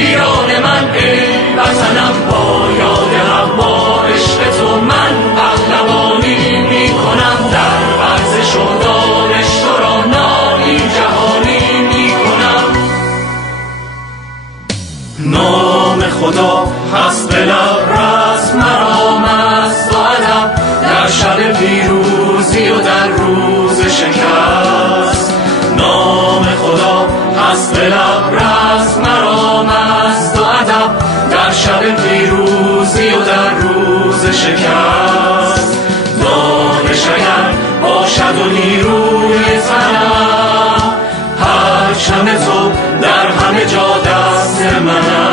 ایران من ای وطنم، با یاد حوا عشق تو من پهلوانی میکنم، در ورزش و دانش تو را نامی جهانی میکنم. نام خدا هست به لب، رسم مرام است و ادب، در شب پیروزی و در روز شکست. نام خدا هست به لب، رسم مرام است و ادب، در شب پیروزی و در روز شکست. دانش اگر باشد و نیروی طلب، هر چم تو در همه جا دست من